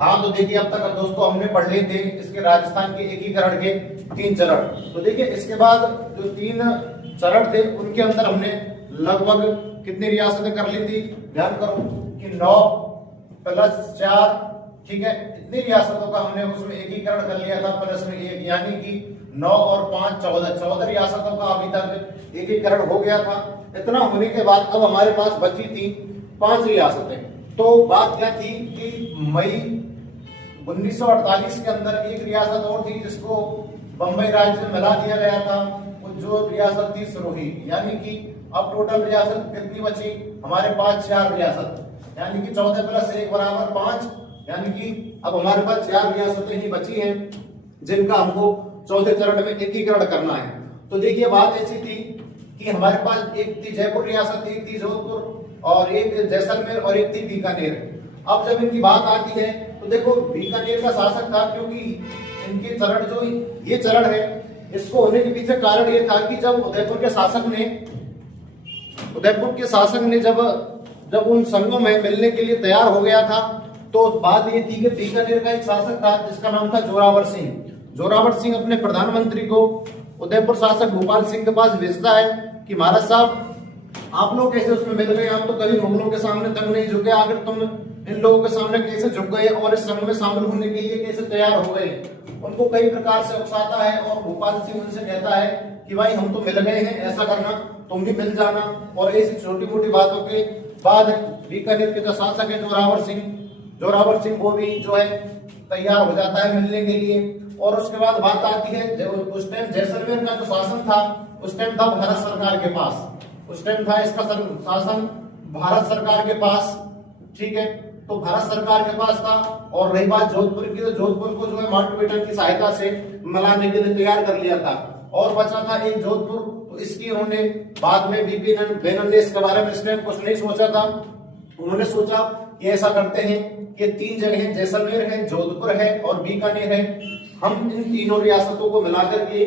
हाँ, तो देखिए अब तक दोस्तों हमने पढ़ लिए थे इसके राजस्थान के एकीकरण के 3 चरण। तो देखिए इसके बाद जो 3 चरण थे उनके अंदर हमने लगभग कितनी रियासतें कर ली थी, ध्यान करो कि 9 + 4, ठीक है, इतनी रियासतों का हमने उसमें एकीकरण कर लिया था प्लस में 1, यानी कि 9 और 5 14 रियासतों का अभी तक एकीकरण हो गया था। इतना होने के बाद अब हमारे पास बची थी 5 रियासतें। तो बात क्या थी कि मई 1948 के अंदर एक रियासत और थी जिसको बंबई राज्य में मिला दिया गया था, जो रियासत थी सिरोही, यानी कि अब टोटल रियासत कितनी बची हमारे पास, 4 रियासत, यानी कि 14 + 1 = 5, यानी कि अब हमारे पास 4 रियासतें ही बची हैं जिनका हमको चौथे चरण में एकीकरण करना है। तो देखिए बात ऐसी थी कि हमारे पास एक थी जयपुर रियासत, एक थी जोधपुर, और एक जैसलमेर, और एक थी बीकानेर। अब जब इनकी बात आती है तो देखो बीकानेर का शासक था, क्योंकि इनके चरण जो ये चरण है इसको होने के पीछे कारण ये था कि जब उदयपुर के शासक ने जब उन संघों में मिलने के लिए तैयार हो गया था, तो बात ये थी कि बीकानेर का एक शासक था जिसका नाम था जोरावर सिंह। जोरावर सिंह अपने प्रधानमंत्री को उदयपुर शासक भोपाल सिंह के पास भेजता है कि महाराज साहब, आप लोग कैसे उसमें मिल गए, आप तो कभी मुगलों के सामने तक नहीं झुके, आखिर तुम इन लोगों के सामने कैसे झुक गए और इस संघ में शामिल होने के लिए कैसे तैयार हो गए। उनको कई प्रकार से उकसाता है और भोपाल सिंह उनसे कहता है कि भाई हम तो मिल गए हैं, ऐसा करना तुम भी मिल जाना। और ऐसी छोटी मोटी बातों के बाद बीकानेर के जो शासक है जोरावर सिंह वो भी जो है तैयार हो जाता है मिलने के लिए। और उसके बाद बात आती है उस टाइम जैसलमेर का जो शासन था उस टाइम था भारत सरकार के पास, उस टाइम था इसका शासन भारत सरकार के पास, ठीक है, तो भारत सरकार के पास था। और रही बात जोधपुर की, तो जोधपुर को जो है माउंटबेटन की सहायता से मिलाने के लिए तैयार कर लिया था, और बचा था एक जोधपुर। तो इसकी उन्होंने बाद में बीपी बेनन ने इसके बारे में इस टाइम कुछ नहीं सोचा था। उन्होंने सोचा कि ऐसा करते हैं कि 3 जगह जैसलमेर है, जोधपुर है और बीकानेर है, हम इन तीनों रियासतों को मिलाकर के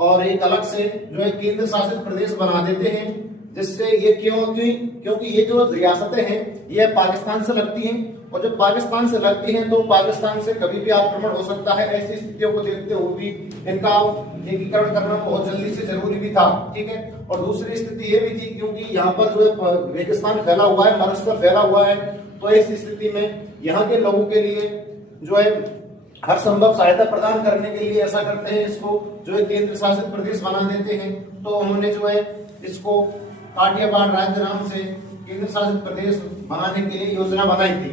और एक अलग से जो है केंद्र शासित प्रदेश बना देते हैं। जिससे ये क्योंकि ये जो रियासतें हैं ये पाकिस्तान से लगती हैं, और जब पाकिस्तान से लगती हैं तो पाकिस्तान से कभी भी आक्रमण हो सकता है। ऐसी स्थितियों को देखते हुए भी इनका एकीकरण करना बहुत जल्दी से जरूरी भी था, ठीक है। और दूसरी स्थिति ये भी थी क्योंकि यहाँ पर जो है रेगिस्तान फैला हुआ है, मरुस्थल फैला हुआ है, तो ऐसी स्थिति में यहाँ के लोगों के लिए जो है हर संभव सहायता प्रदान करने के लिए ऐसा करते हैं, इसको जो है केंद्र शासित प्रदेश बना देते हैं। तो उन्होंने जो है इसको काठियावाड़ राज्य नाम से केंद्र शासित प्रदेश बनाने के लिए योजना बनाई थी।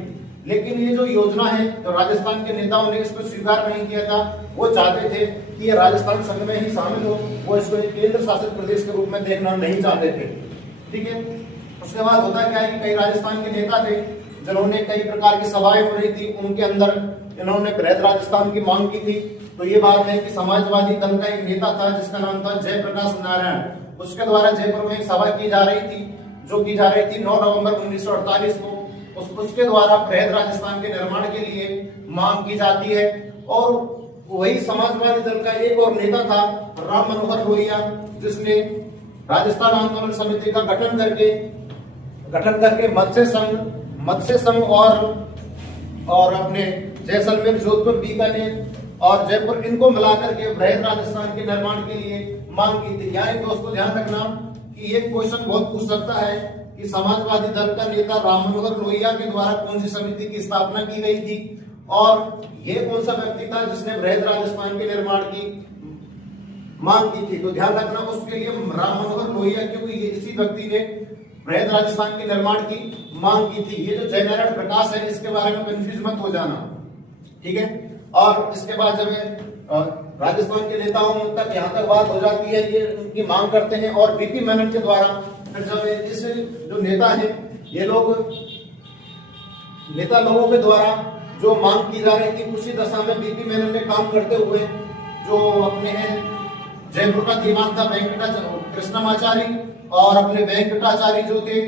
लेकिन ये जो योजना है तो राजस्थान के नेताओं ने इसको स्वीकार नहीं किया था। वो चाहते थे कि ये राजस्थान संघ में ही शामिल हो, वो इसको एक केंद्र शासित प्रदेश के रूप में देखना नहीं चाहते थे, ठीक है। उसके बाद होता क्या है कि कई राजस्थान के नेता थे जिन्होंने कई प्रकार की सभाएं हो रही थी, उनके अंदर इन्होंने बृहद राजस्थान की मांग की थी। तो ये बात है कि समाजवादी दल का एक नेता था जिसका नाम था जयप्रकाश नारायण, उसके द्वारा जयपुर में एक सभा की जा रही थी, जो की जा रही थी 9 नवंबर 1948 को। उसके द्वारा बृहद राजस्थान के निर्माण के लिए मांग की जाती है। और वही समाजवादी दल का एक और नेता था राम मनोहर लोहिया, जिसने राजस्थान आंदोलन समिति का गठन करके मत्स्य संघ और अपने जैसलमेर, जोधपुर, बीकानेर और जयपुर इनको मिलाकर के बृहद राजस्थान के निर्माण के लिए मांग की थी। यानी दोस्तों ध्यान रखना कि ये क्वेश्चन बहुत पूछ सकता है कि समाजवादी दल का नेता राम मनोहर लोहिया के द्वारा कौन सी समिति की स्थापना की गई थी, और ये कौन सा व्यक्ति था जिसने बृहद राजस्थान के निर्माण की मांग की थी। तो ध्यान रखना उसके लिए राम मनोहर लोहिया, क्योंकि ये इसी व्यक्ति ने बृहद राजस्थान के निर्माण की मांग की थी। ये जो जयनारायण प्रकाश है इसके बारे में कंफ्यूज मत हो जाना, ठीक है। और इसके बाद जब राजस्थान के नेताओं तक यहाँ तक बात हो जाती है, ये उनकी मांग करते हैं, और बीपी मेनन के द्वारा फिर जब इस जो नेता है ये नेता लोगों के द्वारा जो मांग की जा रही थी उसी दशा में बीपी मेनन ने काम करते हुए जो अपने हैं जयपुर का दीवान था कृष्णमाचारी, और अपने वेंकटाचारी जो थे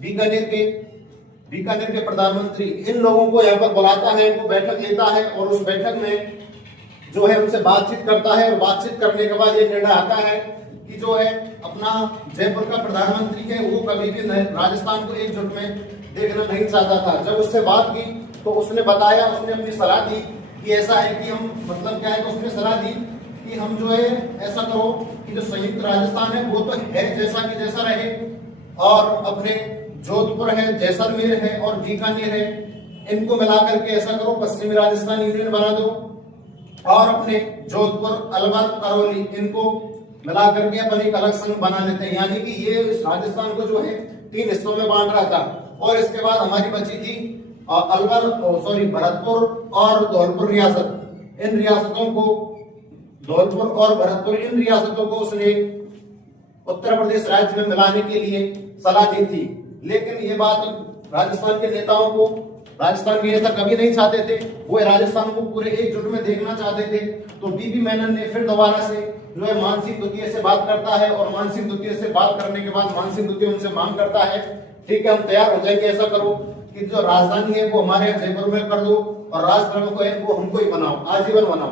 बीकानेर के प्रधानमंत्री, इन लोगों को यहाँ पर बुलाता है, वो बैठक लेता है और उस बैठक में जो है उनसे बातचीत करता है। और बातचीत करने के बाद ये निर्णय आता है कि जो है अपना जयपुर का प्रधानमंत्री है वो कभी भी राजस्थान को एकजुट में देखना नहीं चाहता था। जब उससे बात की तो उसने बताया, उसने अपनी सलाह दी कि ऐसा है कि हम मतलब क्या है, तो उसने सलाह दी कि हम जो है ऐसा करो कि जो संयुक्त राजस्थान है वो तो है जैसा कि जैसा रहे, और अपने जोधपुर है, जैसलमेर है और बीकानेर है, इनको मिलाकर के ऐसा करो पश्चिमी राजस्थान यूनियन बना दो, और अपने जोधपुर, अलवर, करौली इनको मिला करके अपन एक अलग संघ बना लेते हैं। यानी कि ये राजस्थान को जो है 3 हिस्सों में बांट रहा था। और इसके बाद हमारी बची थी भरतपुर और धौलपुर रियासत। इन रियासतों को, धौलपुर और भरतपुर, इन रियासतों को उसने उत्तर प्रदेश राज्य में मिलाने के लिए सलाह दी थी। लेकिन ये बात राजस्थान के नेताओं को, राजस्थान के नेता कभी नहीं चाहते थे, वो राजस्थान को पूरे एकजुट में देखना चाहते थे। तो बीबी मेनन ने फिर दोबारा से जो है मानसिंह द्वितीय से बात करता है, और मानसिंह द्वितीय से बात करने के बाद मानसिंह द्वितीय उनसे मांग करता है, ठीक है हम तैयार हो जाएंगे, ऐसा करो कि जो राजधानी है वो हमारे यहाँ जयपुर में कर दो, और राज प्रमुख है वो हमको ही बनाओ, आजीवन बनाओ।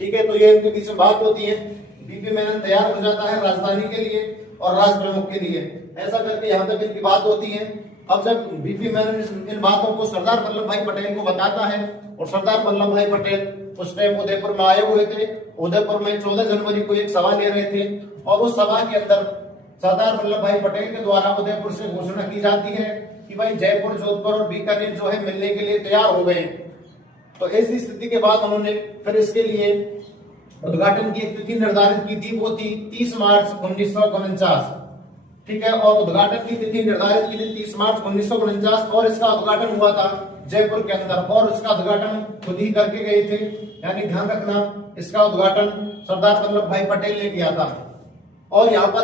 ठीक है, तो ये इनके बीच में बात होती है। बीबी मेनन तैयार हो जाता है राजधानी के लिए और राज प्रमुख के लिए, ऐसा करके यहाँ तक इनकी बात होती है। अब जब बीबी मेनन इन बातों को सरदार वल्लभ भाई पटेल को बताता है, और सरदार वल्लभ भाई पटेल उस टाइम उदयपुर में आए हुए थे, उदयपुर में 14 जनवरी को एक सभा ले रहे थे, और उस सभा के अंदर सरदार वल्लभ भाई पटेल के द्वारा उदयपुर से घोषणा की जाती है कि भाई जयपुर, जोधपुर और बीकानेर जो है मिलने के लिए तैयार हो गए। तो ऐसी स्थिति के बाद उन्होंने फिर इसके लिए उद्घाटन की एक तिथि निर्धारित की थी, वो थी 30 मार्च 1949। ठीक है, और उद्घाटन की तिथि निर्धारित की थी 30 मार्च 1949, और इसका उद्घाटन हुआ था जयपुर के अंदर, और इसका उद्घाटन खुद ही करके गए थे। यानी ध्यान रखना, इसका उद्घाटन सरदार वल्लभ भाई पटेल ने किया था। और यहाँ पर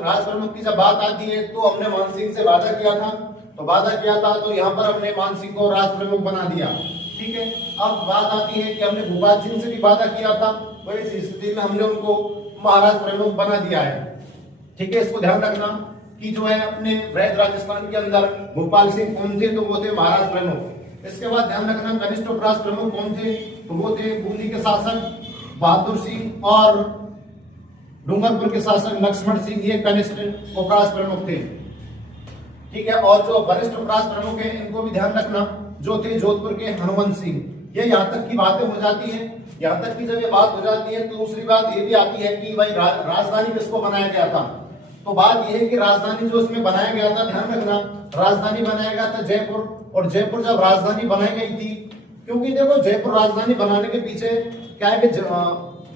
राज प्रमुख की जब बात आती है तो हमने मानसिंह से वादा किया था, तो यहाँ पर हमने मानसिंह को राज प्रमुख बना दिया। ठीक है, अब बात आती है कि हमने भूपाल सिंह से भी वादा किया था, वही स्थिति में हमने उनको महाराज प्रमुख बना दिया है। ठीक है, इसको ध्यान रखना कि जो है अपने वृहद राजस्थान के अंदर भोपाल सिंह कौन थे, तो वो थे महाराज प्रमुख। इसके बाद ध्यान रखना कनिष्ठ उपराज प्रमुख कौन थे, तो वो थे बूंदी के शासक बहादुर सिंह और डूंगरपुर के शासक लक्ष्मण सिंह, ये कनिष्ठ उपराज प्रमुख थे। ठीक है, और जो वरिष्ठ उपराज प्रमुख है इनको भी ध्यान रखना, जो थे जोधपुर के हनुमंत सिंह। ये यहाँ तक की बातें हो जाती है। यहाँ तक की जब ये बात हो जाती है तो दूसरी बात ये भी आती है कि भाई राजधानी किसको बनाया गया था। तो बात यह है कि राजधानी जो उसमें बनाया गया था, ध्यान रखना, राजधानी बनाया गया था जयपुर। और जयपुर जब राजधानी बनाई गई थी, क्योंकि देखो जयपुर राजधानी बनाने के पीछे क्या है कि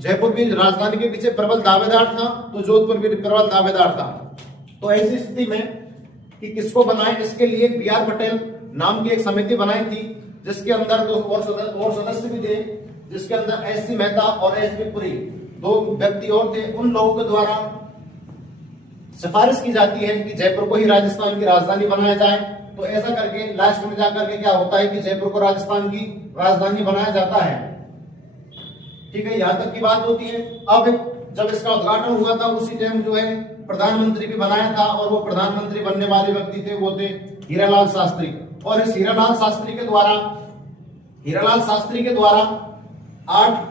जयपुर भी राजधानी के पीछे प्रबल दावेदार था, तो जोधपुर भी प्रबल दावेदार था। तो ऐसी स्थिति में कि किसको बनाए, इसके लिए बी.आर. पटेल नाम की एक समिति बनाई थी, जिसके अंदर दो और सदस्य भी थे, जिसके अंदर एस.सी. मेहता और एस.पी. पुरी, 2 व्यक्ति और थे। उन लोगों के द्वारा सिफारिश की जाती है कि जयपुर को ही राजस्थान की राजधानी बनाया जाए। तो ऐसा करके लास्ट में जाकर के क्या होता है कि जयपुर को राजस्थान की राजधानी बनाया जाता है। ठीक है, यहाँ तक की बात होती है। अब जब इसका उद्घाटन हुआ था उसी टाइम जो है प्रधानमंत्री भी बनाया था, और वो प्रधानमंत्री बनने वाले व्यक्ति थे, वो थे हीरालाल शास्त्री। और इस हीरालाल शास्त्री के द्वारा 8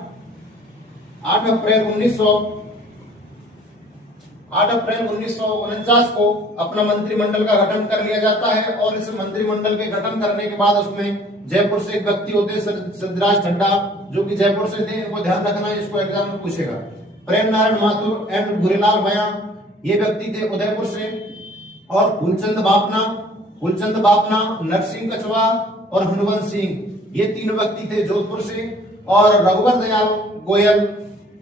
अप्रैल 1949 को अपना मंत्रिमंडल का गठन कर लिया जाता है। और इस मंत्रिमंडल के गठन करने के बाद उसमें जयपुर से एक व्यक्ति होते सिद्धराज ठड्डा, जो कि जयपुर से थे। इनको ध्यान रखना, इसको एग्जाम में पूछेगा। प्रेम नारायण माथुर एंड गुरीलाल बयां, ये व्यक्ति थे उदयपुर से। और फूलचंद बापना, नरसिंह कछवा और हनुवंत सिंह, ये 3 व्यक्ति थे जोधपुर से। और रघुवर दयाल गोयल,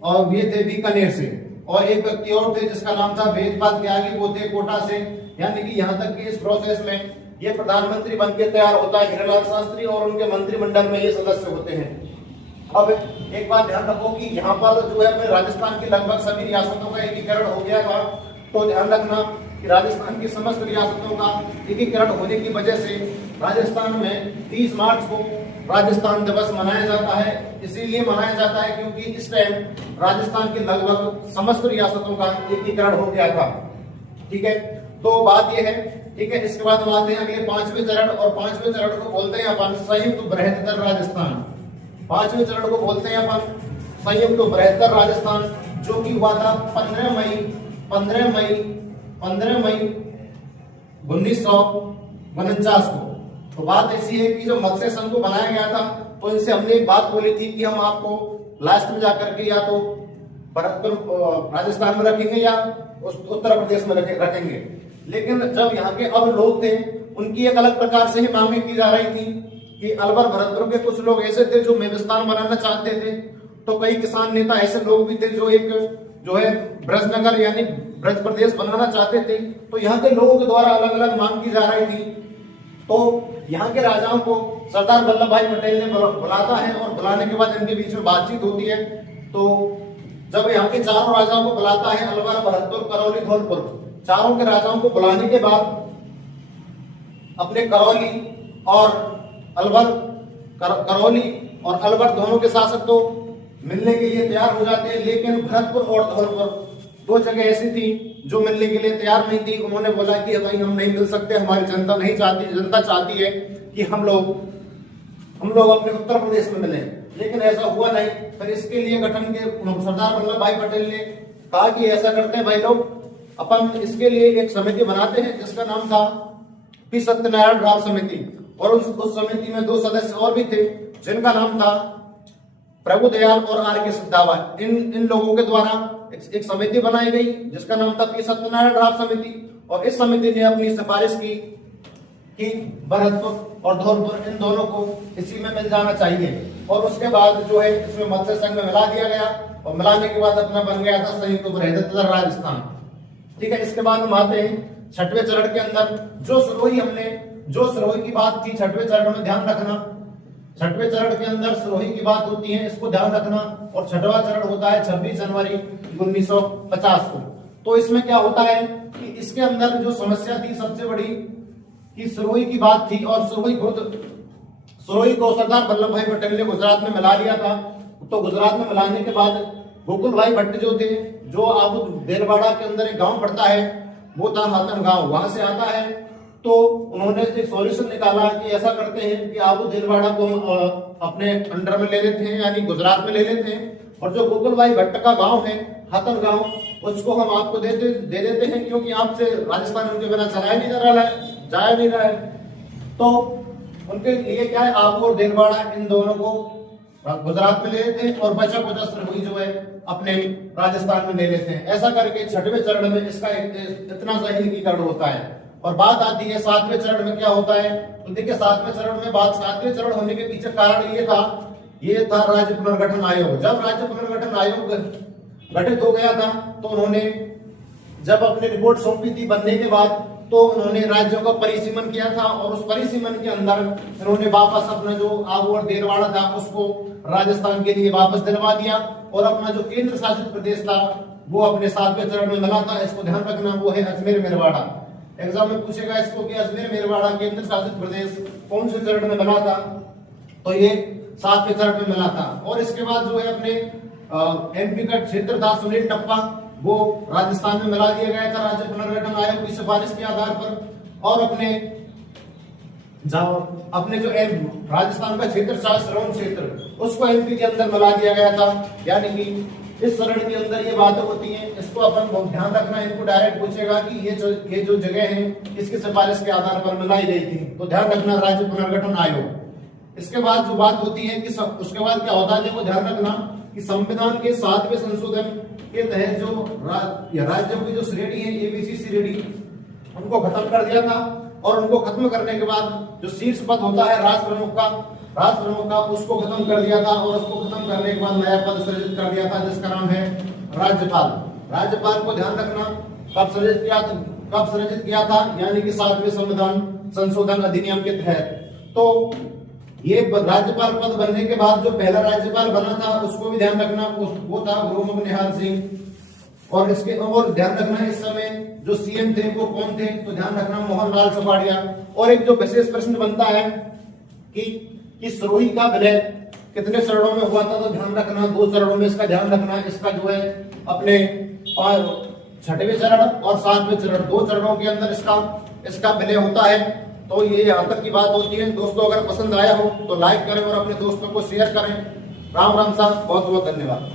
और ये थे बीकानेर से। और एक व्यक्ति और थे जिसका नाम था वेदपाल त्यागी, वो थे कोटा से। यानी कि यहाँ तक कि इस प्रोसेस में ये प्रधानमंत्री बनके तैयार होता है हीरालाल शास्त्री, और उनके मंत्रिमंडल में ये सदस्य होते हैं। अब एक बात ध्यान रखो कि यहाँ पर जो है अपने राजस्थान की लगभग सभी रियासतों का एकीकरण हो गया था। तो ध्यान रखना कि राजस्थान की समस्त रियासतों का एकीकरण होने की वजह से राजस्थान में 30 मार्च को राजस्थान दिवस मनाया जाता है। इसीलिए मनाया जाता है क्योंकि इस टाइम राजस्थान की लगभग समस्त रियासतों का एकीकरण हो गया था। ठीक है, तो बात यह है। ठीक है, इसके बाद हम आते हैं अगले 5वें चरण, और 5वें चरण को बोलते हैं अपन संयुक्त बृहत्तर राजस्थान। 5वें चरण को बोलते हैं अपन संयुक्त बृहत्तर राजस्थान, जो कि हुआ था 15 मई 1949 को। तो बात ऐसी है कि जो मत्स्य संघ को बनाया गया था, तो इनसे हमने एक बात बोली थी कि हम आपको लास्ट में जाकर के या तो भरतपुर राजस्थान में रखेंगे या उत्तर प्रदेश में रखेंगे। लेकिन जब यहाँ के अब लोग थे, उनकी एक अलग प्रकार से ही मांगे की जा रही थी कि अलवर भरतपुर के कुछ लोग ऐसे थे जो मेवास्थान बनाना चाहते थे। तो कई किसान नेता ऐसे लोग भी थे जो एक जो है ब्रजनगर यानी ब्रज प्रदेश बनाना चाहते थे। तो यहाँ के लोगों के द्वारा अलग अलग मांग की जा रही थी। तो यहाँ के राजाओं को सरदार वल्लभ भाई पटेल ने बुलाता है और बुलाने के बाद इनके बीच में बातचीत होती है। तो जब यहाँ के चारों राजाओं को बुलाता है, अलवर, भरतपुर, करौली, धौलपुर, चारों के राजाओं को बुलाने के बाद अपने करौली और अलवर और अलवर दोनों के शासक तो मिलने के लिए तैयार हो जाते हैं। लेकिन भरतपुर और धौलपुर दो जगह ऐसी थी जो मिलने के लिए तैयार नहीं थी। उन्होंने बोला कि भाई हम नहीं मिल सकते, हमारी जनता नहीं चाहती, जनता चाहती है कि हम लोग अपने उत्तर प्रदेश में मिले। लेकिन ऐसा हुआ नहीं। फिर इसके लिए गठन के सरदार वल्लभ भाई पटेल ने कहा कि ऐसा करते हैं भाई लोग, अपन इसके लिए एक समिति बनाते हैं जिसका नाम था पी सत्यनारायण राव समिति। और उस समिति में 2 सदस्य और भी थे जिनका नाम था प्रभु दयाल और आर के सिद्धावा। इन लोगों के द्वारा एक समिति बनाई गई जिसका नाम था पी सत्यनारायण राव समिति। और इस समिति ने अपनी सिफारिश की कि भरतपुर और धौलपुर इन दोनों को इसी में मिल जाना चाहिए। और उसके बाद जो है इसमें मत्स्य संघ में मिला दिया गया और मिलाने के बाद अपना बन गया था संयुक्त बृहत्तर राजस्थान। ठीक है, इसके बाद हम आते हैं 6वें चरण के अंदर। जो सिरोही की बात थी 6वें चरण में, ध्यान रखना 6वें चरण के अंदर सिरोही की बात होती है, इसको ध्यान रखना। और 6वां चरण होता है 26 जनवरी 1950 को। तो इसमें क्या होता है कि इसके अंदर जो समस्या थी सबसे बड़ी कि सिरोही की बात थी। और सिरोही को सरदार वल्लभ भाई पटेल ने गुजरात में मिला लिया था। तो गुजरात में मिलाने के बाद गोकुल भाई भट्ट जो थे, जो आबू देलवाड़ा के अंदर एक गांव पड़ता है, वो था हातन गांव, वहां से आता है। तो उन्होंने एक सॉल्यूशन निकाला कि ऐसा करते हैं कि आबू देलवाड़ा को अपने अंडर में ले लेते हैं, यानी गुजरात में ले लेते हैं। और जो गोकुल भाई भट्ट का गांव है हातन गांव, उसको हम आपको दे देते हैं, क्योंकि आपसे राजस्थान उनके बिना जाया नहीं रहा है। तो उनके लिए क्या है, आबू और देलवाड़ा इन दोनों को गुजरात में ले लेते हैं और बचा सिरोही जो है अपने राजस्थान में ले लेते हैं। ऐसा करके 6वें चरण में इसका इतना सा एकीकरण होता है। और बात आती है 7वें चरण में क्या होता है। तो देखिए 7वें चरण में 7वें चरण होने के पीछे कारण ये था राज्य पुनर्गठन आयोग। जब राज्य पुनर्गठन आयोग गठित हो गया था, तो उन्होंने जब अपनी रिपोर्ट सौंपी थी बनने के बाद, तो उन्होंने राज्यों का परिसीमन किया था। और उस परिसीमन के अंदर उन्होंने वापस अपना जो आबू और देलवाड़ा था उसको राजस्थान के लिए वापस दिलवा दिया। और अपना जो केंद्र शासित प्रदेश था वो अपने 7वें चरण में मिला था। इसको ध्यान रखना, वो है अजमेर मेरवाड़ा। एग्जाम में पूछेगा इसको कि अजमेर मेरवाड़ा केंद्र शासित प्रदेश कौन से चरण में मिला था, तो ये 7वें चरण में मिला था। और इसके बाद जो है अपने एमपी का क्षेत्र था सुनील टप्पा, वो राजस्थान में मिला दिया गया था राज्य पुनर्गठन आयोग की सिफारिश के आधार पर। और अपने जो राजस्थान का क्षेत्र श्रवण क्षेत्र उसको एमपी के अंदर मिला दिया गया था। यानी कि इस चरण के अंदर ये बातें होती हैं, इसको अपन बहुत ध्यान रखना। इनको डायरेक्ट पूछेगा कि ये जो जगह है इसकी सिफारिश के आधार पर मिलाई गई थी, तो ध्यान रखना राज्य पुनर्गठन आयोग। इसके बाद जो बात होती है कि उसके बाद क्या होता है, वो ध्यान रखना कि संविधान के 7वें संशोधन के तहत जो राज्यों की जो श्रेणी है एबीसी श्रेणी, उनको खत्म कर दिया था। और उनको खत्म करने के बाद जो शीर्ष पद होता है राष्ट्र प्रमुख का उसको खत्म कर दिया था। और उसको खत्म करने के बाद नया पद सृजित कर दिया था जिसका नाम है राज्यपाल। राज्यपाल को ध्यान रखना कब सृजित किया था, यानी कि 7वें संविधान संशोधन अधिनियम के तहत। तो ये राज्यपाल पद बनने के बाद जो पहला राज्यपाल बना था उसको भी ध्यान रखना, वो था गुरुमुख निहाल सिंह। और ध्यान रखना इस समय जो सीएम थे वो कौन थे, तो ध्यान रखना मोहनलाल सपाड़िया। और एक जो विशेष प्रश्न बनता है कि सिरोही का विलय कितने चरणों में हुआ था, तो ध्यान रखना 2 चरणों में इसका ध्यान रखना। इसका जो है अपने 6वें चरण और 7वें चरण 2 चरणों के अंदर इसका विलय होता है। तो ये यहाँ तक की बात होती है। दोस्तों अगर पसंद आया हो तो लाइक करें और अपने दोस्तों को शेयर करें। राम राम साहब, बहुत बहुत धन्यवाद।